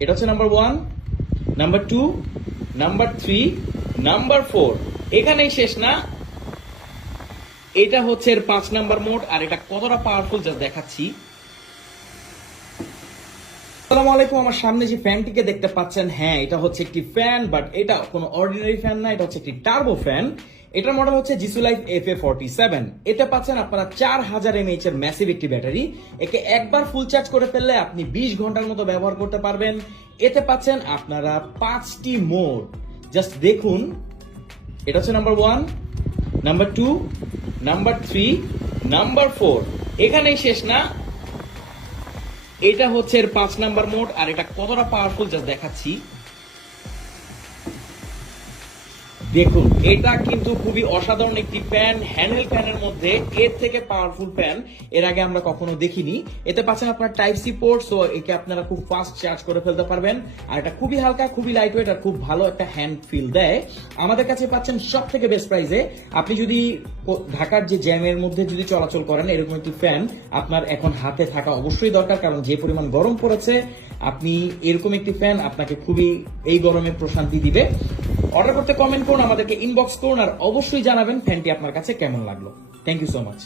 এটা হচ্ছে number 1, number 2, number 3, number 4। এখানেই শেষ না, এটা হচ্ছে এর 5 নাম্বার মোড। আর এটা কতটা পাওয়ারফুল যা দেখাচ্ছি। আসসালামু আলাইকুম, আমার সামনে যে ফ্যানটিকে দেখতে পাচ্ছেন, হ্যাঁ এটা হচ্ছে একটি ফ্যান, বাট এটা কোনো অর্ডিনারি ফ্যান না, এটা হচ্ছে একটি টার্বো ফ্যান। এটার মডেল হচ্ছে জিসু লাইফ FA47। এটা পাচ্ছেন আপনারা 4000 mAh এর ম্যাসিভ একটি ব্যাটারি। একে একবার ফুল চার্জ করে ফেললে আপনি 20 ঘন্টার মতো ব্যবহার করতে পারবেন। এতে পাচ্ছেন আপনারা 5টি মোড, জাস্ট দেখুন। এটা হচ্ছে নাম্বার 1, নাম্বার 2, নাম্বার 3, নাম্বার 4। এখানেই শেষ না, এটা হচ্ছে এর 5 নাম্বার মোড। আর এটা কতটা পাওয়ারফুল যা দেখাচ্ছি। দেখুন, এটা কিন্তু খুবই অসাধারণ একটি ফ্যান। হ্যান্ডহেল্ড ফ্যানের মধ্যে এর থেকে পাওয়ারফুল ফ্যান এর আগে আমরা কখনো দেখিনি। এতে পাচ্ছেন আপনার টাইপ সি পোর্ট, সো একে আপনারা খুব ফাস্ট চার্জ করে ফেলতে পারবেন। আর এটা খুবই হালকা, খুবই লাইট ওয়েট, আর খুব ভালো একটা হ্যান্ড ফিল দেয়। আমাদের কাছে পাচ্ছেন সব থেকে বেস্ট প্রাইসে। আপনি যদি ঢাকার যে জ্যামের মধ্যে যদি চলাচল করেন, এরকম একটি ফ্যান আপনার এখন হাতে থাকা অবশ্যই দরকার, কারণ যে পরিমাণ গরম পড়েছে, আপনি এরকম একটি ফ্যান আপনাকে খুবই এই গরমে প্রশান্তি দিবে। অর্ডার করতে কমেন্ট করুন, আমাদেরকে ইনবক্স করুন, আর অবশ্যই জানাবেন ফ্যানটি আপনার কাছে কেমন লাগলো। Thank you so much.